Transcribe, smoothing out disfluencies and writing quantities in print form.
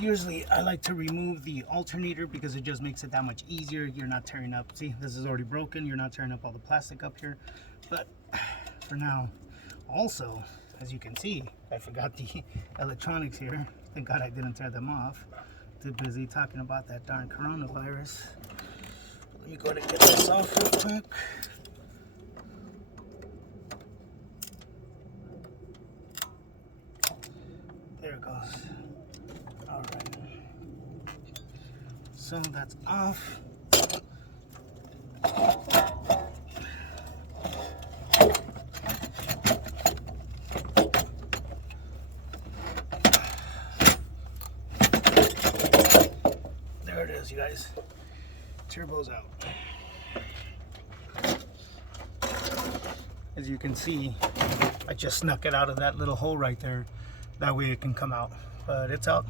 Usually I like to remove the alternator because it just makes it that much easier. You're not tearing up. See, this is already broken. You're not tearing up all the plastic up here. But for now, also, as you can see, I forgot the electronics here. Thank God I didn't tear them off. Too busy talking about that darn coronavirus. Let me go ahead and get this off real quick. There it goes. All right. So that's off. There it is, you guys. Turbo's out. As you can see, I just snuck it out of that little hole right there. That way it can come out. But it's out.